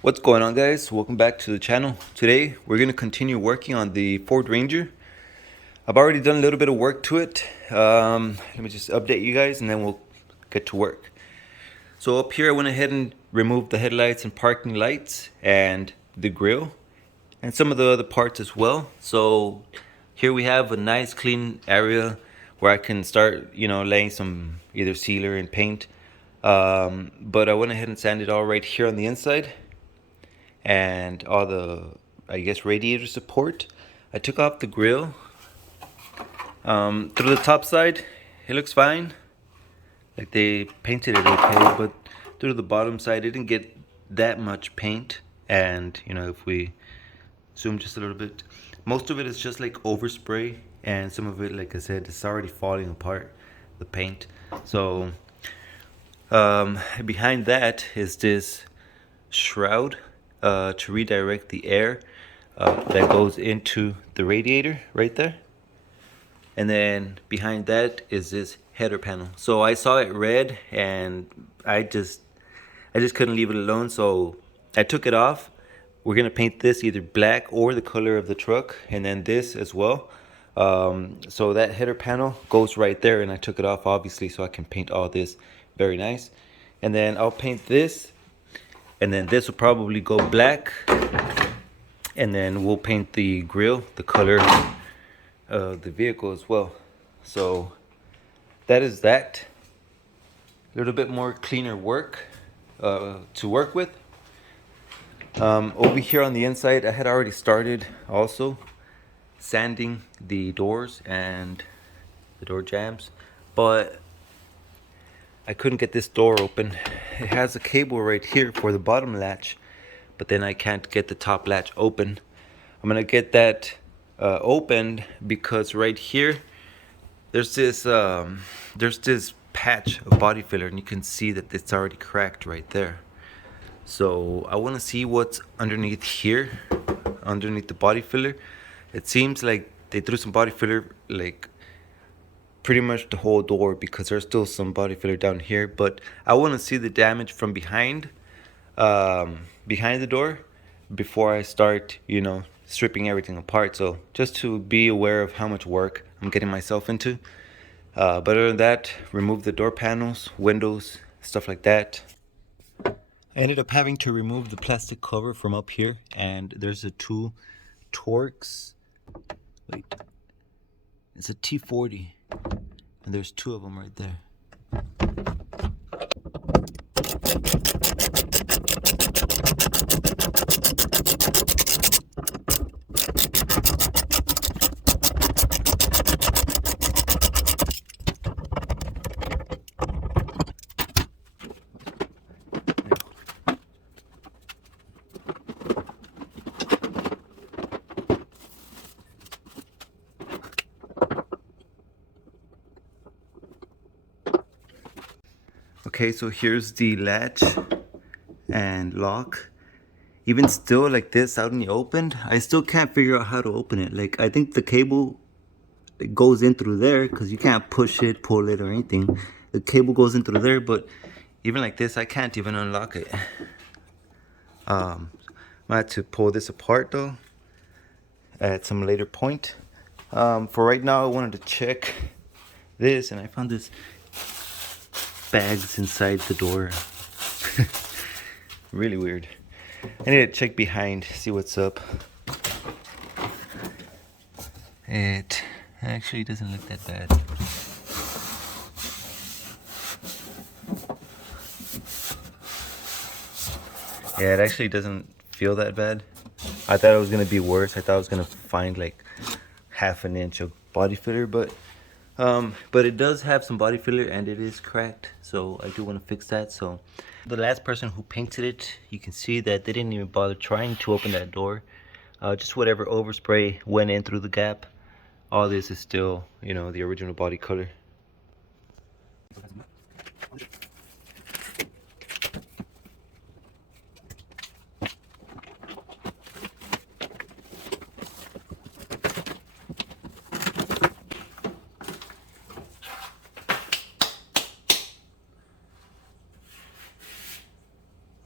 What's going on, guys? Welcome back to the channel. Today we're going to continue working on the Ford Ranger. I've already done a little bit of work to it. Let me just update you guys and then we'll get to work. So up here I went ahead and removed the headlights and parking lights and the grille and some of the other parts as well. So here we have a nice clean area where I can start, laying some either sealer and paint. But I went ahead and sanded all right here on the inside and all the, I guess, radiator support. I took off the grill. Through the top side, it looks fine. Like they painted it okay, but through the bottom side, it didn't get that much paint. And if we zoom just a little bit, most of it is just like overspray, and some of it, like I said, it's already falling apart, the paint. So behind that is this shroud to redirect the air that goes into the radiator right there. And then behind that is this header panel. So I saw it red and I just couldn't leave it alone, so I took it off. We're gonna paint this either black or the color of the truck, and then this as well. So that header panel goes right there, and I took it off obviously so I can paint all this very nice. And then I'll paint this, and then this will probably go black, and then we'll paint the grille the color of the vehicle as well. So that is that. A little bit more cleaner work to work with. Over here on the inside, I had already started also sanding the doors and the door jambs, but I couldn't get this door open. It has a cable right here for the bottom latch, but then I can't get the top latch open. I'm gonna get that opened because right here there's this patch of body filler, and you can see that it's already cracked right there. So I want to see what's underneath here, underneath the body filler. It seems like they threw some body filler like pretty much the whole door, because there's still some body filler down here. But I want to see the damage from behind the door before I start, stripping everything apart. So just to be aware of how much work I'm getting myself into. But other than that, remove the door panels, windows, stuff like that. I ended up having to remove the plastic cover from up here, and there's a two Torx. Wait, it's a T40, and there's two of them right there. Okay, so here's the latch and lock. Even still, like this out in the open, I still can't figure out how to open it. Like, I think the cable, it goes in through there, because you can't push it, pull it, or anything. The cable goes in through there, but even like this, I can't even unlock it. I had to pull this apart though at some later point. For right now, I wanted to check this, and I found this bags inside the door. Really weird. I need to check behind, see what's up. It actually doesn't look that bad. Yeah, it actually doesn't feel that bad. I thought it was gonna be worse. I thought I was gonna find like half an inch of body filler, but it does have some body filler and it is cracked, so I do want to fix that. So the last person who painted it, you can see that they didn't even bother trying to open that door. Just whatever overspray went in through the gap. All this is still, the original body color.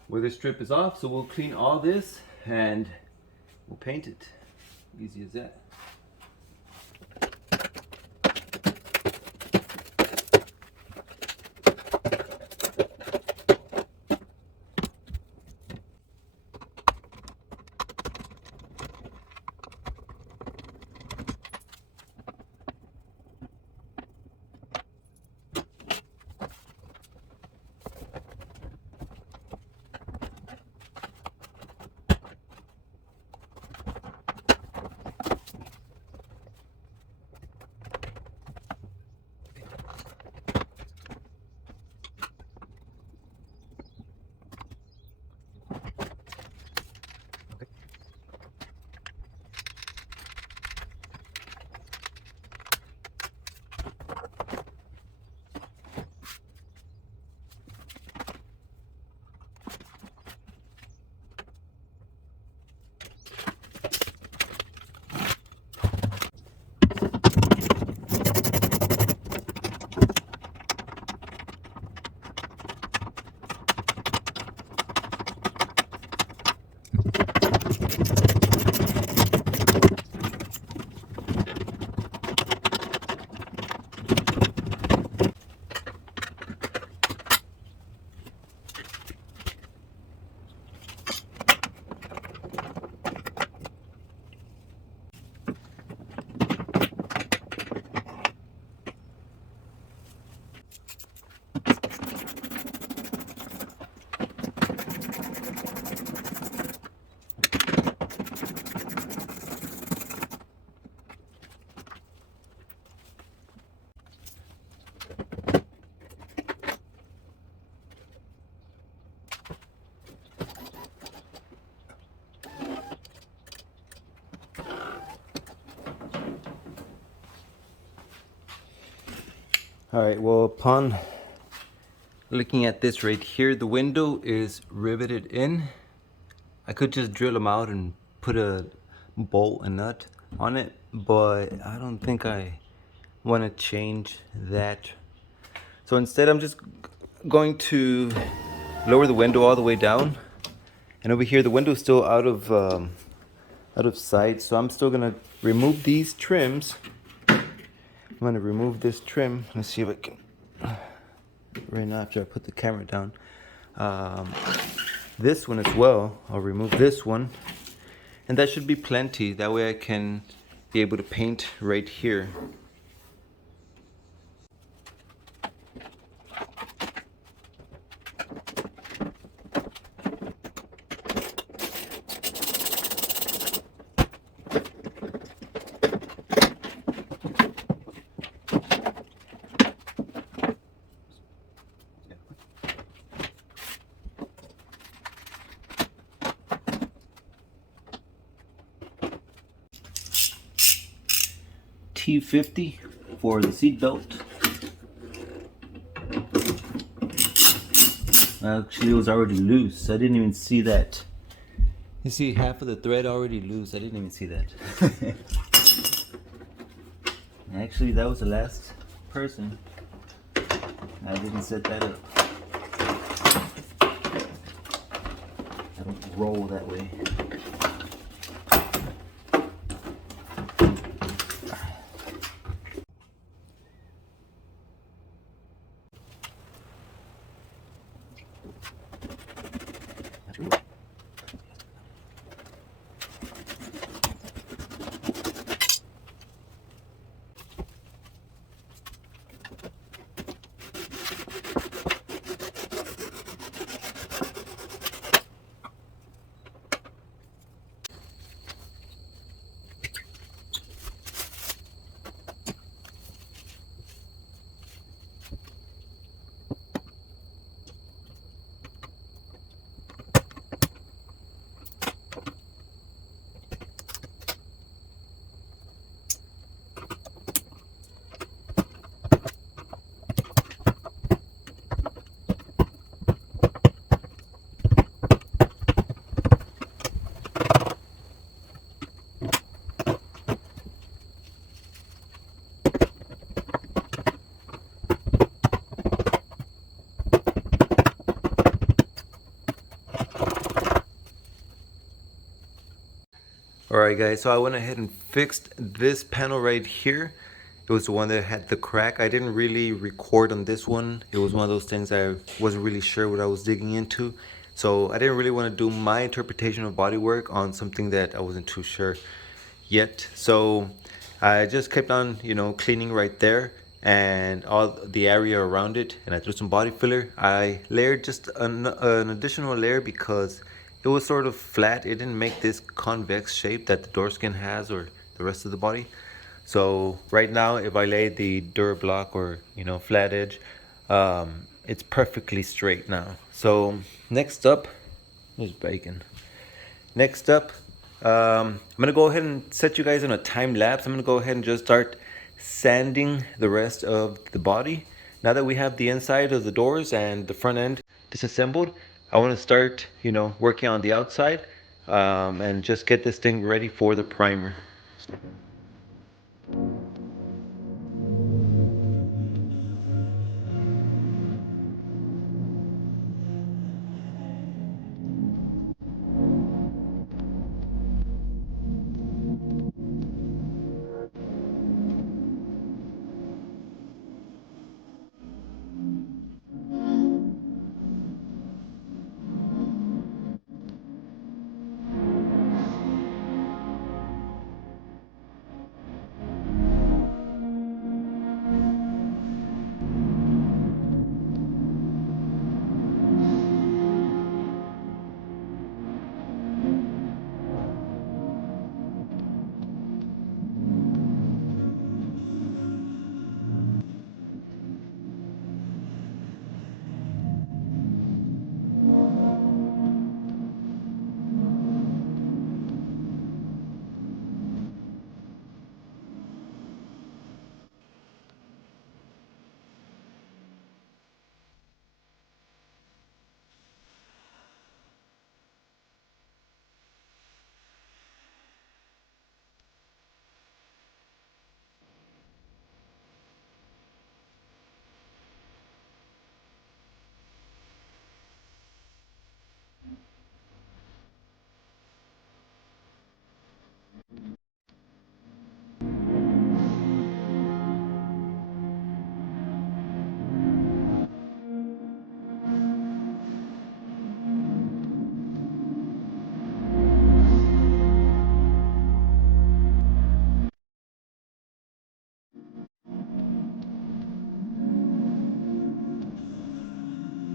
We're where this strip is off, so we'll clean all this and we'll paint it. Easy as that. Alright, well, upon looking at this right here, the window is riveted in. I could just drill them out and put a bolt and nut on it, but I don't think I want to change that. So instead, I'm just going to lower the window all the way down. And over here, the window is still out of sight, so I'm still gonna remove these trims. I'm going to remove this trim. Let's see if I can, right now after I put the camera down. This one as well, I'll remove this one. And that should be plenty. That way I can be able to paint right here. T50 for the seat belt. Actually, it was already loose. I didn't even see that. You see half of the thread already loose. I didn't even see that. Actually, that was the last person. I didn't set that up. I don't roll that way. Alright guys, so I went ahead and fixed this panel right here. It was the one that had the crack. I didn't really record on this one. It was one of those things I wasn't really sure what I was digging into. So I didn't really want to do my interpretation of bodywork on something that I wasn't too sure yet. So I just kept on, cleaning right there and all the area around it, and I threw some body filler. I layered just an additional layer because it was sort of flat. It didn't make this convex shape that the door skin has or the rest of the body. So right now, if I lay the Dura-block or flat edge, it's perfectly straight now. So next up is bacon. Next up, I'm gonna go ahead and set you guys on a time lapse. I'm gonna go ahead and just start sanding the rest of the body. Now that we have the inside of the doors and the front end disassembled, I want to start, working on the outside, and just get this thing ready for the primer.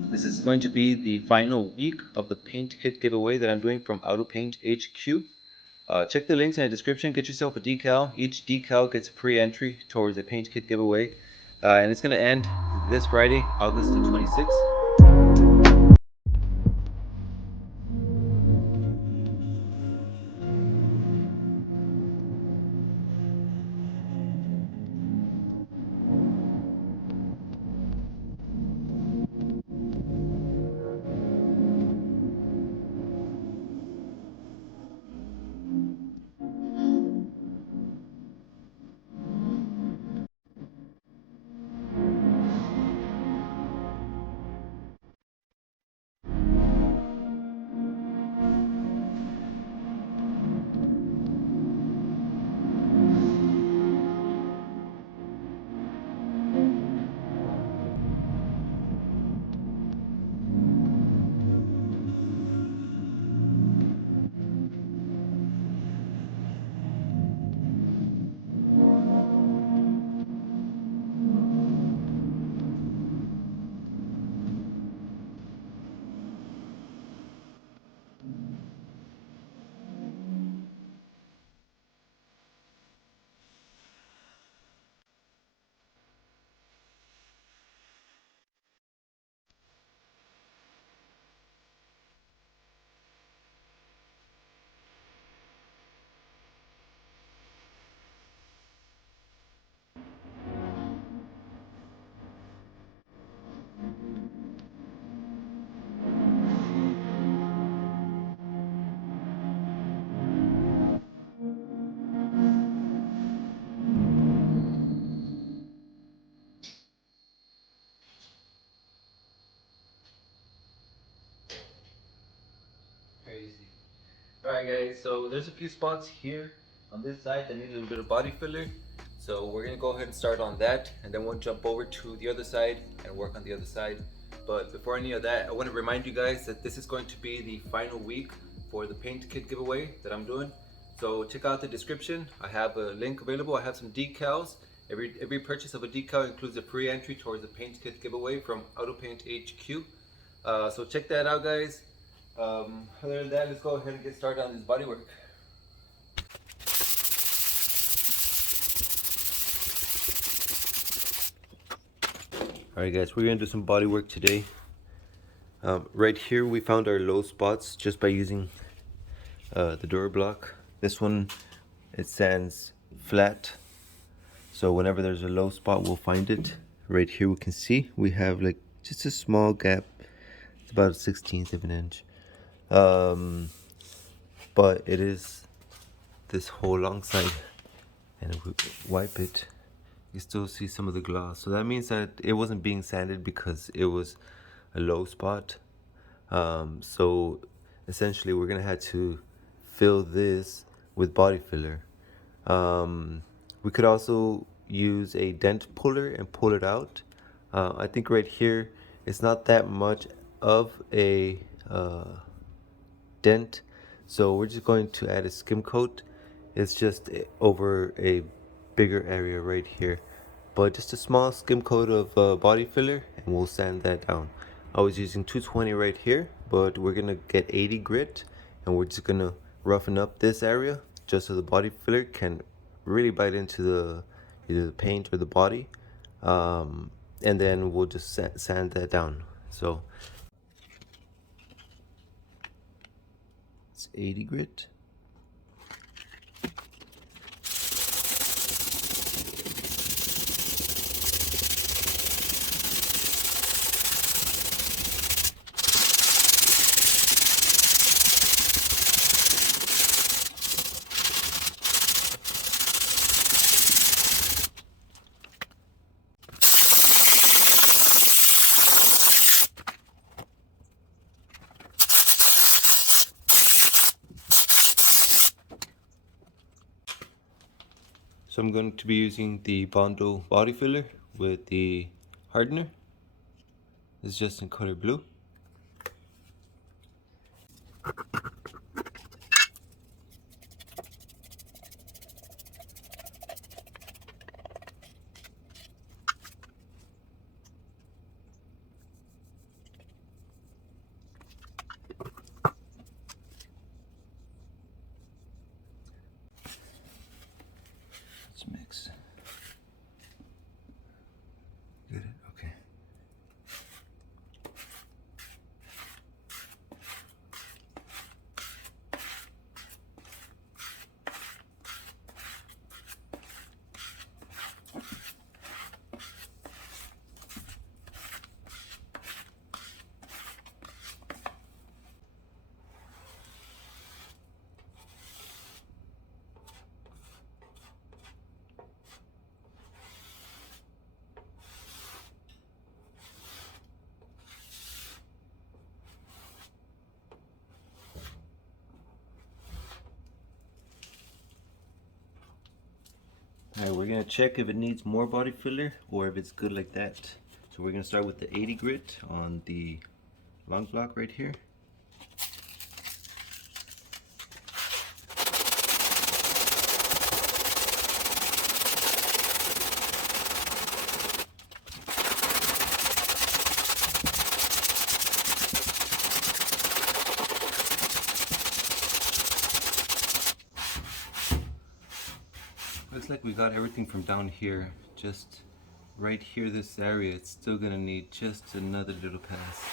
This is going to be the final week of the paint kit giveaway that I'm doing from Auto Paint HQ. Check the links in the description. Get yourself a decal. Each decal gets a free entry towards a paint kit giveaway. And it's going to end this Friday, August the 26th. Crazy. Alright guys, so there's a few spots here on this side that need a little bit of body filler. So we're gonna go ahead and start on that, and then we'll jump over to the other side and work on the other side. But before any of that, I want to remind you guys that this is going to be the final week for the paint kit giveaway that I'm doing. So check out the description. I have a link available. I have some decals. Every purchase of a decal includes a free entry towards the paint kit giveaway from Auto Paint HQ. So check that out, guys. Other than that, let's go ahead and get started on this bodywork. Alright guys, we're going to do some body work today. Right here we found our low spots just by using the Dura-block. This one, it sands flat, so whenever there's a low spot we'll find it. Right here we can see we have like just a small gap. It's about 1/16 of an inch. But it is this whole long side, and if we wipe it, you still see some of the gloss. So that means that it wasn't being sanded because it was a low spot. So essentially we're gonna have to fill this with body filler. We could also use a dent puller and pull it out. I think right here it's not that much of a dent, so we're just going to add a skim coat. It's just over a bigger area right here, but just a small skim coat of body filler, and we'll sand that down. I was using 220 right here, but we're gonna get 80 grit, and we're just gonna roughen up this area just so the body filler can really bite into either the paint or the body, and then we'll just sand that down. So it's 80 grit. So I'm going to be using the Bondo body filler with the hardener. It's just in color blue. Let's mix. Get it? Okay. Alright, we're going to check if it needs more body filler or if it's good like that. So we're going to start with the 80 grit on the long block right here. Looks like we got everything from down here. Just right here, this area, it's still gonna need just another little pass.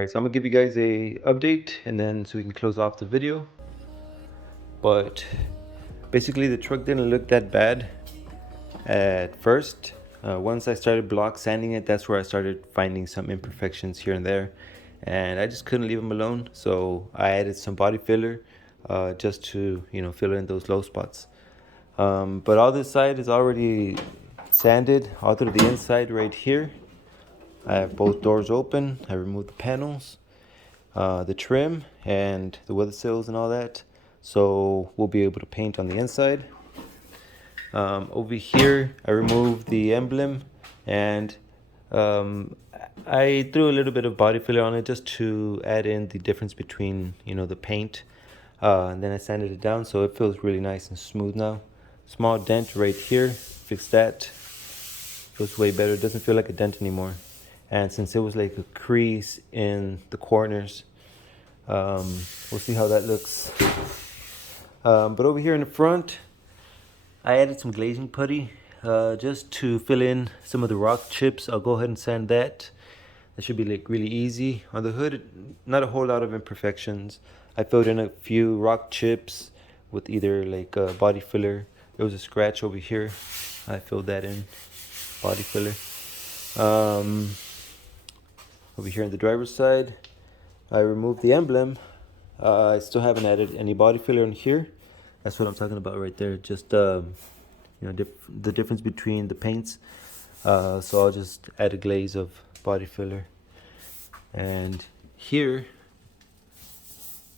Alright, so I'm gonna give you guys a update and then so we can close off the video. But basically the truck didn't look that bad at first. Once I started block sanding it, that's where I started finding some imperfections here and there, and I just couldn't leave them alone. So I added some body filler just to fill in those low spots. But all this side is already sanded all through the inside right here. I have both doors open. I removed the panels, the trim, and the weather sills and all that. So we'll be able to paint on the inside. Over here, I removed the emblem, and I threw a little bit of body filler on it just to add in the difference between the paint. And then I sanded it down so it feels really nice and smooth now. Small dent right here, fixed that. Feels way better. It doesn't feel like a dent anymore. And since it was like a crease in the corners, we'll see how that looks. But over here in the front, I added some glazing putty just to fill in some of the rock chips. I'll go ahead and sand that. That should be like really easy. On the hood, not a whole lot of imperfections. I filled in a few rock chips with either like body filler. There was a scratch over here. I filled that in, body filler. Over here on the driver's side, I removed the emblem. I still haven't added any body filler in here. That's what I'm talking about right there. Just the difference between the paints. So I'll just add a glaze of body filler. And here,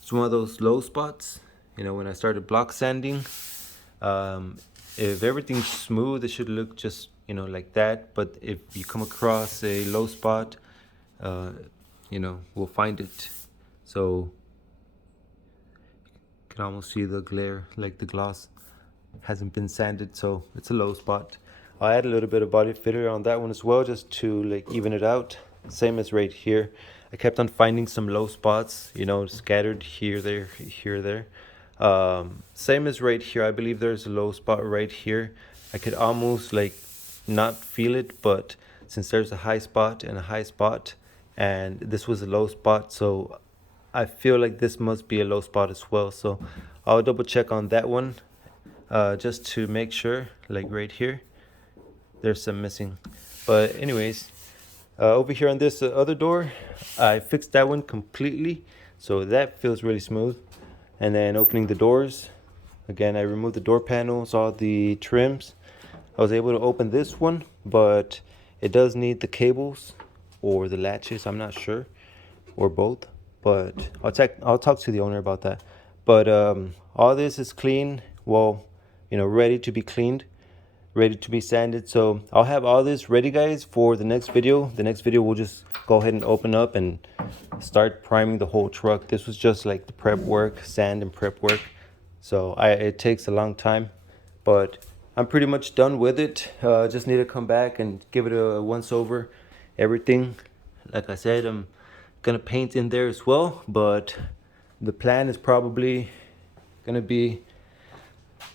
it's one of those low spots. When I started block sanding, if everything's smooth, it should look just like that. But if you come across a low spot, we'll find it. So you can almost see the glare, like the gloss hasn't been sanded, so it's a low spot. I'll add a little bit of body filler on that one as well, just to like even it out. Same as right here. I kept on finding some low spots, scattered here, there, here, there. Same as right here. I believe there's a low spot right here. I could almost like not feel it, but since there's a high spot and a high spot, and this was a low spot, so I feel like this must be a low spot as well. So I'll double check on that one just to make sure. Like right here, there's some missing. But anyways, over here on this other door, I fixed that one completely, so that feels really smooth. And then opening the doors, again, I removed the door panels, all the trims. I was able to open this one, but it does need the cables or the latches, I'm not sure, or both. But I'll talk to the owner about that. But all this is clean, well, ready to be cleaned, ready to be sanded. So I'll have all this ready, guys, for the next video. The next video we'll just go ahead and open up and start priming the whole truck. This was just like the prep work, sand and prep work. So it takes a long time, but I'm pretty much done with it. Just need to come back and give it a once over, everything. Like I said, I'm gonna paint in there as well, but the plan is probably gonna be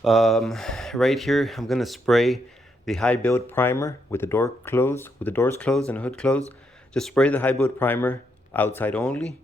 right here. I'm gonna spray the high build primer with the doors closed and the hood closed. Just spray the high build primer outside only,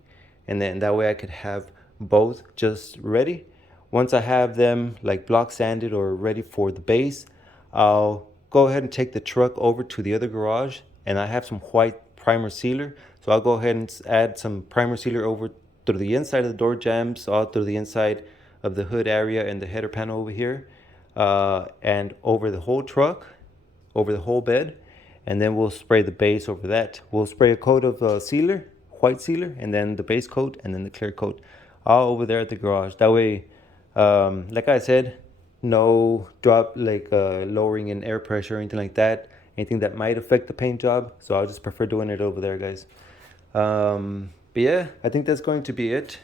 and then that way I could have both just ready. Once I have them like block sanded or ready for the base, I'll go ahead and take the truck over to the other garage, and I have some white primer sealer, so I'll go ahead and add some primer sealer over through the inside of the door jambs, all through the inside of the hood area and the header panel over here, and over the whole truck, over the whole bed, and then we'll spray the base over that. We'll spray a coat of sealer, white sealer, and then the base coat, and then the clear coat, all over there at the garage. That way, like I said, no drop, like lowering in air pressure or anything like that, anything that might affect the paint job. So I'll just prefer doing it over there, guys. But yeah, I think that's going to be it.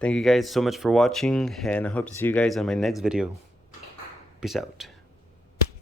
Thank you guys so much for watching, and I hope to see you guys on my next video. Peace out.